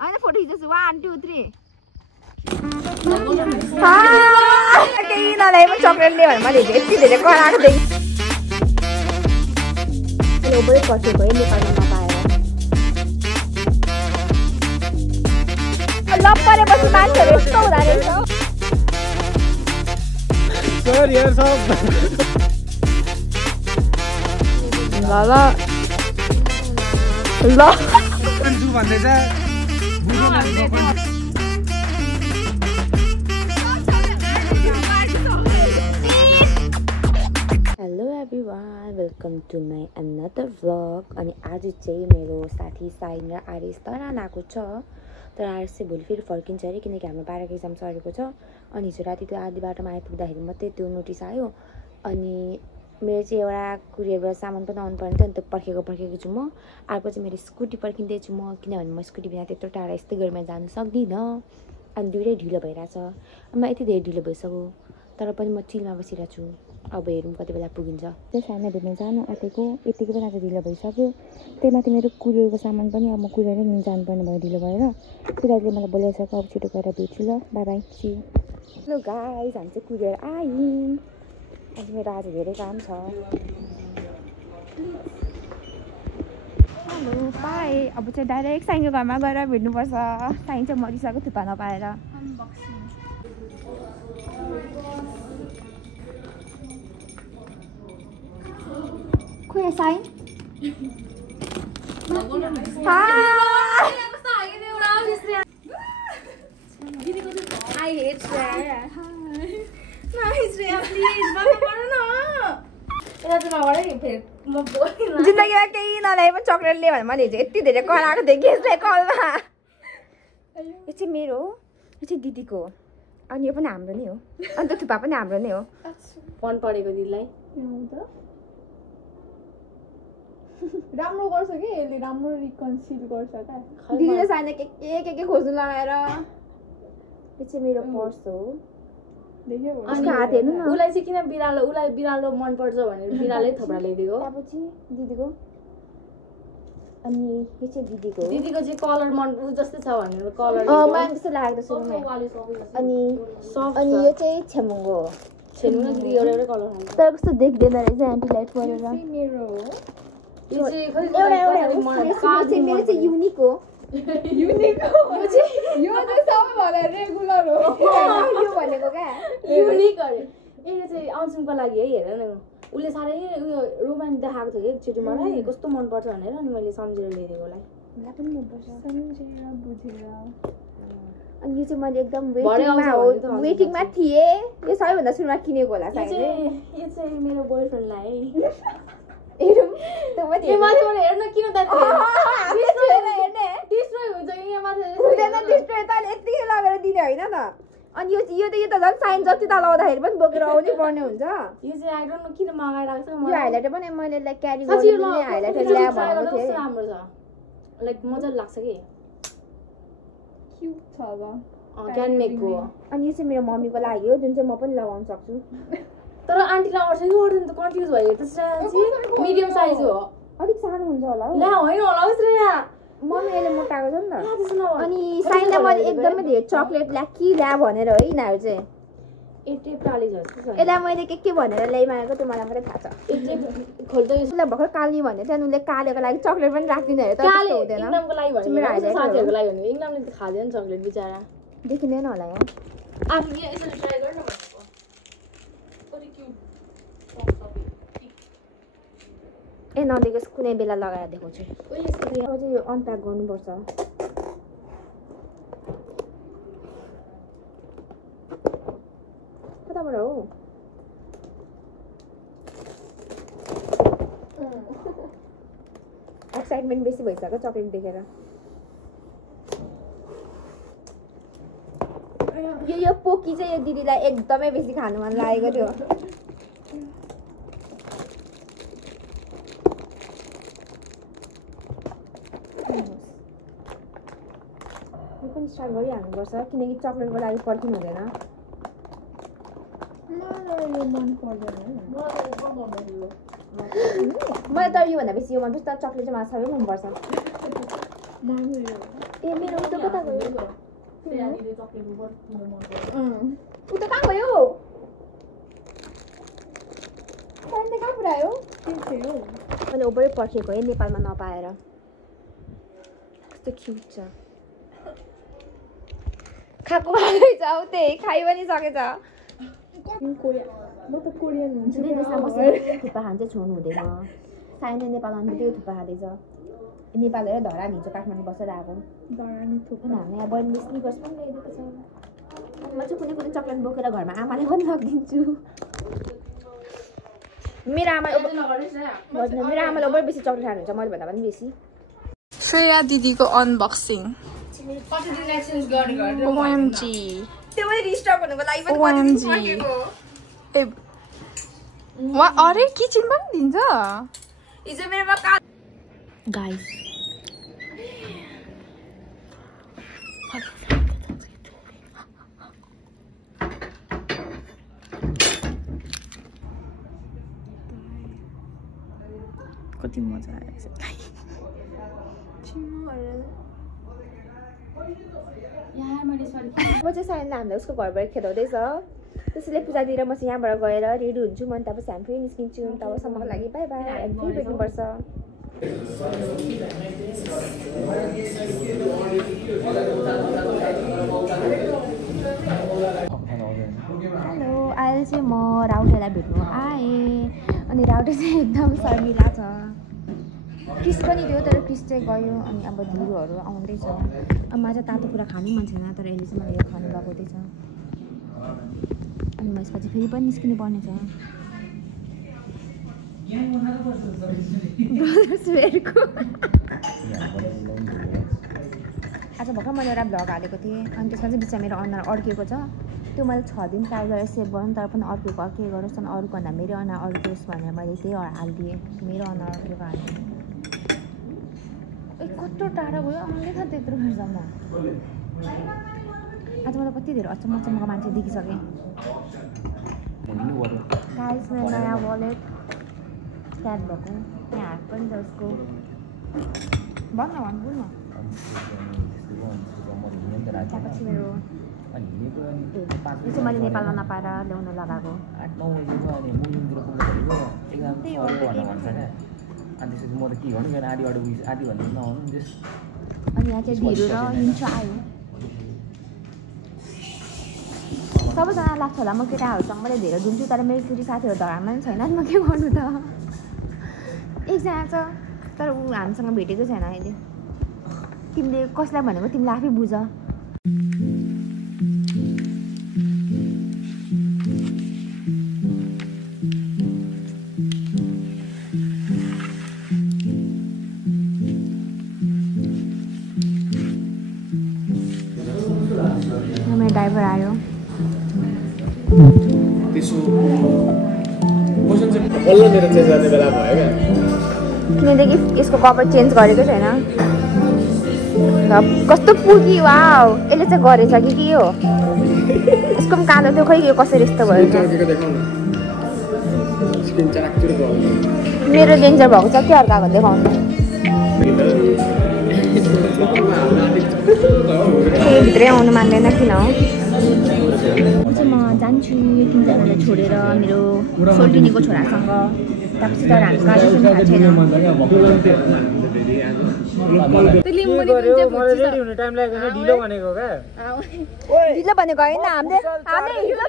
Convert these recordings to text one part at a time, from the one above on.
होइन फोटो खिच्दैछु 1 2 3 केही नल्याए पनि चक्लेट लियो भने मैले यति धेरै कराएको थिएँ ओभरै कसेको है नेपालमा नपाएर लप परेपछि मान्छेहरू यस्तो हुँदो रहेछ ल भन्दैछ hello everyone welcome to my another vlog अनि आज चाहिँ मेरो साथी साइन र आरिस तरान आएको छ तर आरिस चाहिँ भोलि फेरि फर्किन्छ अरे किनकि हाम्रो 12को एक्जाम सरेको छ अनि हिजो राति त्यो आधी बाटोमा आइपुग्दाखेरि मात्रै त्यो नोटिस आयो अनि मेरो चाहिँ एउटा कुरियरबाट सामान पनि आउनु पर्ने थियो अनि त्यो पर्खेको छु म अर्को चाहिँ मेरो स्कुटी पर्खिँदैछु म किनभने म स्कुटी बिना त्यत्रो टाढा यस्तै गरीमा जानु सक्दिनँ अनि दुइटै ढिलो भइरहेछ म यति धेरै ढिलो भइसक्यो तर पनि म चिलमा बसिरहेको छु अब हेरौँ कति बेला पुगिन्छ त्यो साइना भेट्न जानु आँटेको यतिकै पनि आज ढिलो भइसक्यो त्यही माथि मेरो कुरियरको सामान पनि अब म कुरियरै लिन जानुपर्ने भयो ढिलो भएर तिनीहरूले मलाई बोलाइसक्यो अब छिटो गएर भेट्छु ल bye bye see you hello guys हामी चाहिँ कुरियर आयौँ आज मेरो आज धेरै काम छ हेलो बाई अब चाहिँ डाइरेक्ट साइनको घरमा गएर भेट्नुपर्छ साइन चाहिँ मरिसक्यो थुक्पा नपाएर खोइ sign I hate Shreya. Nice Shreya, please. Baba गर्नु न. एला चाहिँ नगरे नि फेरि म बोल्दिन. जिन्दगीमा केही नल्याए पनि चक्लेट लियो भने मैले यति धेरै कराएको थिएँ कि यसलाई कलमा. यो चाहिँ मेरो हो. यो चाहिँ दिदीको हो. अनि यो पनि हाम्रो नै हो. अनि त थुपा पनि हाम्रो नै हो. मन परेको दिदीलाई. राम्रो गर्छ के यसले राम्रो रिकन्सिल गर्छ त दिदीले साइना के खोज्नु लगाएर यो चाहिँ मेरो पर्स हो देख्यो उसको हात हेर्नु न उलाई चाहिँ किन उलाई बिरालो मन पर्छ भनेर बिरालै थोप्रा ल्याइदिएको त्यसपछि दिदीको अनि यो चाहिँ दिदीको चाहिँ कलर मन जस्तै छ भनेर कलर मलाई त्यस्तो लागेको छ अनि यो चाहिँ छेमुङ्गो हो छेमुङ्गो दिदी एउटै कलर खान्छ तर कस्तो देख्दैन रहेछ एन्टी लाइट परेर मेरो हो यो चाहिँ खै मेरो चाहिँ युनिक हो युनिक हो यो चाहिँ सबैभन्दा रेगुलर हो यो भनेको क्या युनिक अरे यो चाहिँ अन्सुमको लागि है हेर न उसले साह्रै उयो रोमान्स देखाएको थियो कि एकचोटि मलाई कस्तो मनपर्छ भनेर अनि मैले सम्झेर ल्याइदिएको उसलाई मलाई पनि मनपर्छ सम्झेर बुझेर अनि यो चाहिँ मैले एकदम वेटिङमा थिएँ यो सबैभन्दा सुरुमा किनेको होला यो चाहिँ मेरो बोयफ्रेन्डलाई हेरौँ यो माथि हेर्न किन त डिस्ट्रोय हुन्छ कि यहाँ माथि हुँदैन डिस्ट्रोय त यतिकै लगेर दिने होइन त अनि यो त झन् साइन जति त लाउँदाखेरि पनि बोकेर आउनै पर्ने हुन्छ यो चाहिँ आई डोन्ट नो किन मगाइरहेको छ यो हाइलाइटर पनि मैले लाइक क्यारी गर्नु हाइलाइटर ल्या भनेको थिएँ राम्रो छ लाइक मजाले लाग्छ कि क्युट छ ल क्यान मेकको अनि यो चाहिँ मेरो मम्मीको लागि हो जुन चाहिँ म पनि लगाउन सक्छु तर आन्टीलाई अट्छ कि अट्दैन त कन्फ्युज भयो त्यसपछि मिडियम साइज हो अलिक सानो हुन्छ होला ल्या होइन होला श्रेया मम्मी अहिले मोटाएको छ नि त अनि साइनलाई मैले एकदमै धेरै चक्लेट ल्या कि ल्या भनेर है यिनीहरू चाहिँ यसलाई मैले के भनेर ल्याइमागेको त्यो मलाई मात्रै थाहा छ खोल्दै उसलाई भर्खर काली भन्ने थियो अनि उसले कालेको लागि चक्लेट पनि राखिदिनु अरे तर त्यस्तो हुँदैन इङ्ग्लमको लागि भने साथीहरूको लागि भने इङ्ग्लमले खाँदैन चक्लेट बिचरा देखिँदैन होला यहाँ आफू यहाँ यसरी ट्राई गर्न भनेको ए नदेकोस् कुनै बेला लगाएर देखाउँछु अब चाहिँ यो अनप्याक गर्नुपर्छ कताबाट हो एक्साइटमेन्ट बेसी भइसक्यो चक्लेट देखेर यो पोकी चाहिँ यो दिदीलाई एकदमै बेसी खानु मन लागेको थियो पनि स्टार्ट गरिहाल्नुपर्छ किनकि चक्लेटको लागि पर्खिनु हुँदैन मलाई त योभन्दा बेसी यो मनपर्छ तर चक्लेट चाहिँ मलाई सबै मनपर्छ ए मेरो उता कता गयो त्यहाँनिर चक्लेटको बर्फ मन पर्छ उता कहाँ गयो साइन्स कहाँ पुऱ्यायो थियो अनि ओभरै पर्खेको है नेपालमा नपाएर कस्तो क्युट छ खाएको भागै छ उ त्यही खाइ पनि सकेछ म त कोरियन हुन्छु जुनै देशमा बसेर थुक्पा खान चाहिँ छोड्नु हुँदैन साइनले नेपालमा पनि त्यो थुक्पा खाँदैछ नेपाल हेर धरा हिजो काठमाडौँ बसेर आएको दरानी थुक्पा अनि हामी यहाँ बहिनीले स्निकर्स पनि ल्याइदिएको छ अनि म चाहिँ कुनै कुनै चक्लेट बोकेर घरमा आमाले पनि लगिदिन्छु मेरो आमाले ओभर बेसी चक्लेट खानुहुन्छ मैले भन्दा पनि बेसी श्रेया दिदीको अनबक्सिङ OMG त्यो मैले रिस्टक हुनुको लागि पनि पर्खेको ए वा अरे किचन पनि दिन्छ हिजो मेरोमा का गाइस कति मजा आयो म चाहिँ साइनलाई हामीलाई उसको घरबाट खेदाउँदैछ त्यसैले पूजातिर म चाहिँ यहाँबाट गएर रेडी हुन्छु म तब हामी फेरि निस्किन्छु तबसम्मको लागि बाई बाई अनि फेरि भेट्नुपर्छ हेलो अहिले चाहिँ म राउटेलाई भेट्नु आएँ अनि राउटे चाहिँ एकदम शर्मिला छ क्रिस पनि थियो तर क्रिस चाहिँ गयो अनि अब धिरोहरू आउँदैछ अब मलाई चाहिँ तातो कुरा खानै मन छैन तर अहिले चाहिँ मलाई यो खानु लगाउँदैछ अनि म यसपछि फेरि पनि निस्किनु पर्ने छ आज भर्खर मैले एउटा भ्लग हालेको थिएँ अनि त्यसमा चाहिँ बिचमा मेरो अनुहार अड्किएको छ त्यो मैले 6 दिन ट्राई गरेर सेभ गर्नु तर पनि अर्को के गरोस् न अरूको भन्दा मेरो अनुहार अड्कियोस् भनेर मैले त्यही हालिदिएँ मेरो अनुहार अड्केको हालिदिएँ कत्रो टाढा गयो आउँदै छ त्यत्रो बेरसम्म आज मलाई कति धेरै अचम्मको मान्छे देखिसकेँ गाइस मेरो नयाँ वालेट स्क्यान भएको यहाँ हात पनि छ उसको भन् न त्यहाँपछि मेरो यो चाहिँ मैले नेपालमा नपाएर ल्याउन लगाएको अनि यहाँ चाहिँ ढिलो र हिँड्छ आयो सबैजना लाग्छ होला म केटाहरूसँग मैले धेरै दिन्छु तर मेरो केटी साथीहरू धरामा पनि छैन म के गर्नु त एकजना छ तर ऊ हामीसँग भेटेको छैन अहिले तिमीले कसलाई भनेको तिमीले आफै बुझ ड्राइभर आयो किनकि यसको कभर चेन्ज गरेको छैन कस्तो पुगी वाउ यसले चाहिँ गरेछ कि के हो यसको पनि कालो थियो खै यो कसरी यस्तो भयो मेरो डेन्जर भएको छ के अर्काको देखाउनु भित्रै आउनु मान्दैन किन हो म जान्छु तिनजनालाई छोडेर मेरो सोल्टिनीको छोरासँग त्यहाँपछि तर हामी कहाँ ढिलो भनेको होइन हामीले हिजो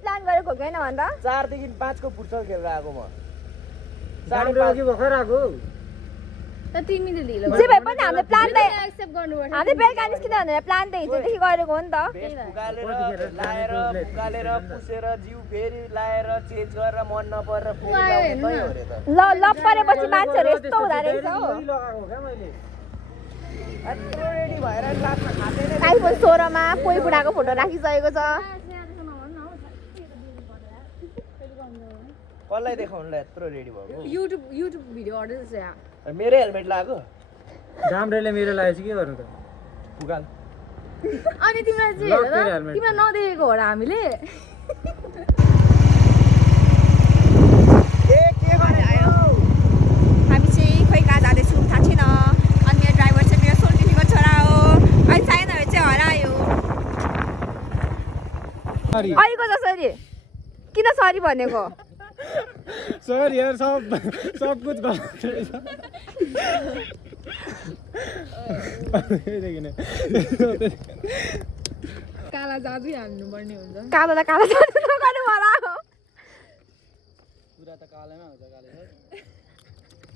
प्लान गरेको होइन भन्दा 4 देखि 5 को फुटबल खेलेर आएको म 5:30 भर्खर आएको तिमीले ढिलो जे भए पनि हामीले प्लान त एक्सेप्ट गर्नुपर्छ हामीले बेलुका निस्किँदै भनेर प्लान त हिजोदेखि गरेको हो नि त फुगालेर पुसेर जिउ फेरि लाएर चेन्ज गरेर मन नपरेर ल परेपछि मान्छेहरू यस्तो हुँदो रहेछ हो रेडी भएर लास्टमा खाँदैन आइफोन 16 मा कोही बुढाको फोटो राखिसकेको छ कसलाई देखाउनुलाई यत्रो रेडी भएको युट्युब भिडियो अर्डर छ यहाँ मेरो हेलमेट लगाएको गाम्रेले मेरो लागेछ के गर्नु त फुगाल अनि तिमीलाई चाहिँ तिमीलाई नदेखेको हो र हामीले हामी चाहिँ खोइ कहाँ जाँदैछौँ थाहा छैन अनि मेरो ड्राइभर चाहिँ मेरो सोल्टिनीको छोरा हो अहिलेको जसरी किन सरी भनेको सरी यार सब कुछ गलत रहेछ काला जादु हाल्नु पर्ने हुन्छ कालो त कालो जादु नगर्नु होला हो पुरा त कालोमा हुन्छ कालो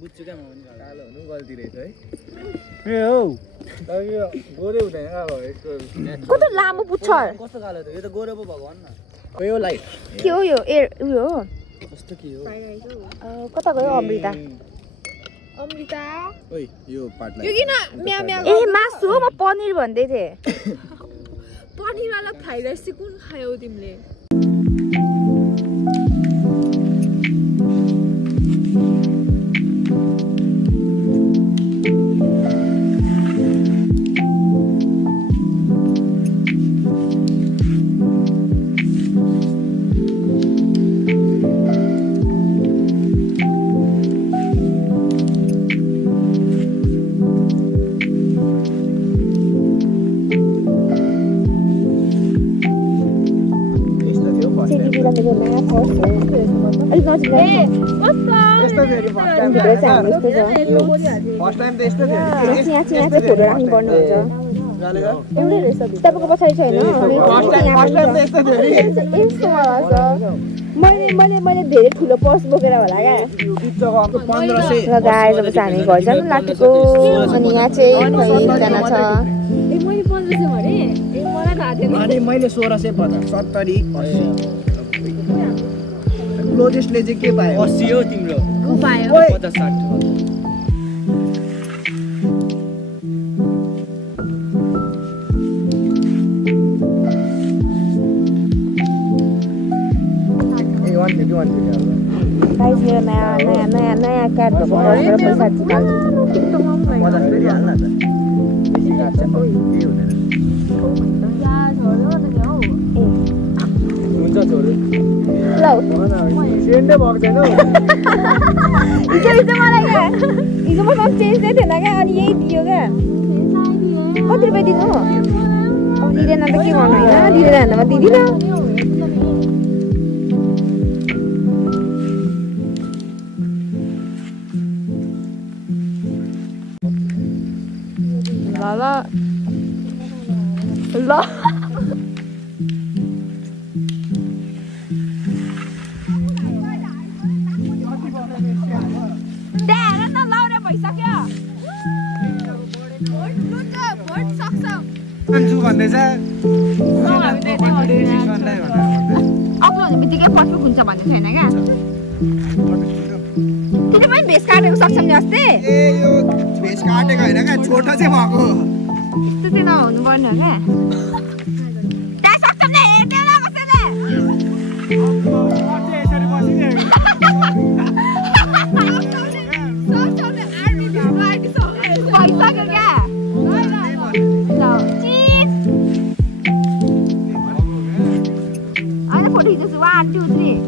बुझ्छु क्या म पनि कालो हुनु गल्ती रहेछ है ए हौ यो गोरे हुँदैन अब यस्तो कस्तो लामो पुच्छर कस्तो कालो त यो त गोरो पो भगवान न यो लाइट के हो यो उयो हो कस्तो के हो कता गयो अमृता अमृता ओइ यो पार्टलाई यो किन म्या म्या ए मासु हो म पनिर भन्दै थिएँ पनिर वाला फ्राइड राइस चाहिँ कुन खायौ तिमीले फर्स्ट टाइम त यस्तो थियो फोटो राख्नुपर्ने हुन्छ तपाईँको पछाडि छैन मैले धेरै ठुलो पर्स बोकेर होला क्या गाई जब चाहिँ हामी घर जानु लागेको अनि यहाँ चाहिँ एकजना छ मैले 1650 70 80 क्लोजेस्टले चाहिँ के पायो 80 हो तिम्रो 50 60 गाइस मेरो नयाँ कार्ड भएको पर्सबाट पैसा निकाल्छु हुन्छ छोरो ल सेन्डै भएको छैन हिजो मलाई क्या हिजो मसँग चेन्ज नै थिएन क्या अनि यही दियो क्या कति रुपियाँ दिनु अब दिँदैन त के गर्नु होइन दिँदैन भने त म दिँदिनँ ल भन्दैछ अपलोड बित्तिकै पर्फेक्ट हुन्छ भन्ने छैन क्या तिमी पनि भेस काटेको सक्छौ नि अस्ति ए यो भेस काटेको हैन क्या छोटो चाहिँ भएको त्यति नहुनु पर्ने हो क्या त्यहाँ सक्छौ नि हेर्दै होला कसैले भइसक्यो क्या फोटो खिच्छु 1 2 3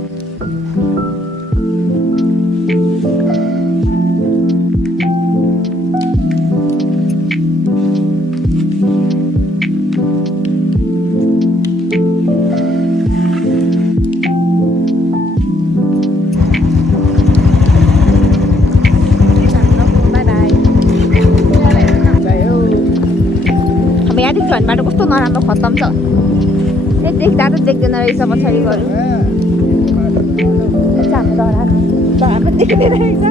बाटो कस्तो नराम्रो खत्तम छ देख्दा त देख्दैन रहेछ पछाडि गयो हाम्रो देख्दैन रहेछ